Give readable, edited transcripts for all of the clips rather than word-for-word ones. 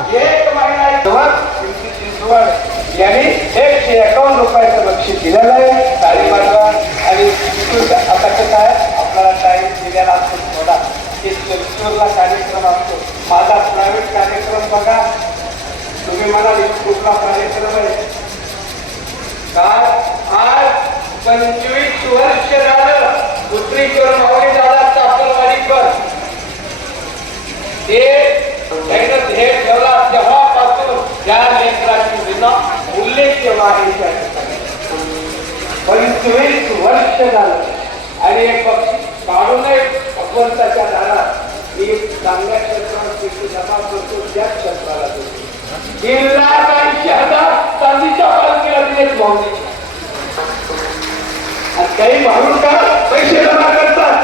एक महिना यांनी 151 रुपयाचं बक्षीस दिलेलं आहे. ताळी वाजवा. आणि आता कसं आहे आपल्याला टाईम दिलेला असतो थोडा चित्तूरला कार्यक्रम असतो. माझा प्रायव्हेट कार्यक्रम बघा. तुम्ही मला कुठला कार्यक्रम आहे काय आज 25 वर्ष झालं दुसरीकर मावळी दादा चाकरवाडीकर हे ठेवला तेव्हापासून त्या लेकराची विना उल्लेख आहे. 25 वर्ष झालं आणि एक बक्षीस काढूनही भगवंताच्या दारात मी चांगल्या क्षेत्रात जमा करतो त्या क्षेत्राला देतो. 3,80,000 चांदीच्या पालखीला दिलेत भावने. काही भावून का पैसे जमा करतात.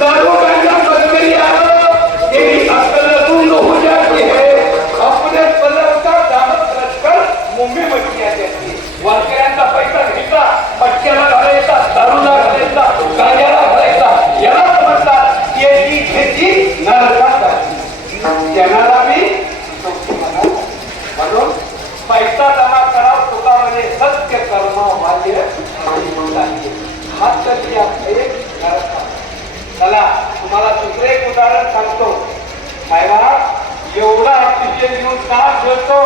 दारू गांजा मस्करी आलो यही अक्कल दूर हो जाती है. अपने पलव का दामत रचकर मुंबई मटक्या जाती. वारकऱ्यांचा पैसा घ्यायचा मटक्याला घालायचा दारूला घालायचा गांजाला घालायचा याला म्हणतात येती घेती नरकात जाती. त्यांना बी म्हणून पैसा जमा करा तुकामध्ये सत्य कर्म मान्य हात तरी एक चला तुम्हाला दुसरे एक उदाहरण सांगतो. मायवा एवढा ऑक्सिजन घेऊन का घेतो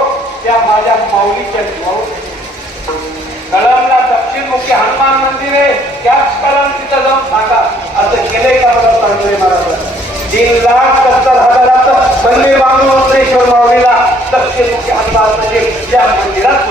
त्या माझ्या माऊलीच्या जीवावर. कळमला दक्षिणमुखी हनुमान मंदिर आहे त्याच कळम तिथं जाऊन सांगा असं केलंय का मला सांगतोय महाराज. 3,70,000 मंदिर बांधून श्वर माऊलीला दक्षिणमुखी हनुमान मंदिर त्या मंदिरात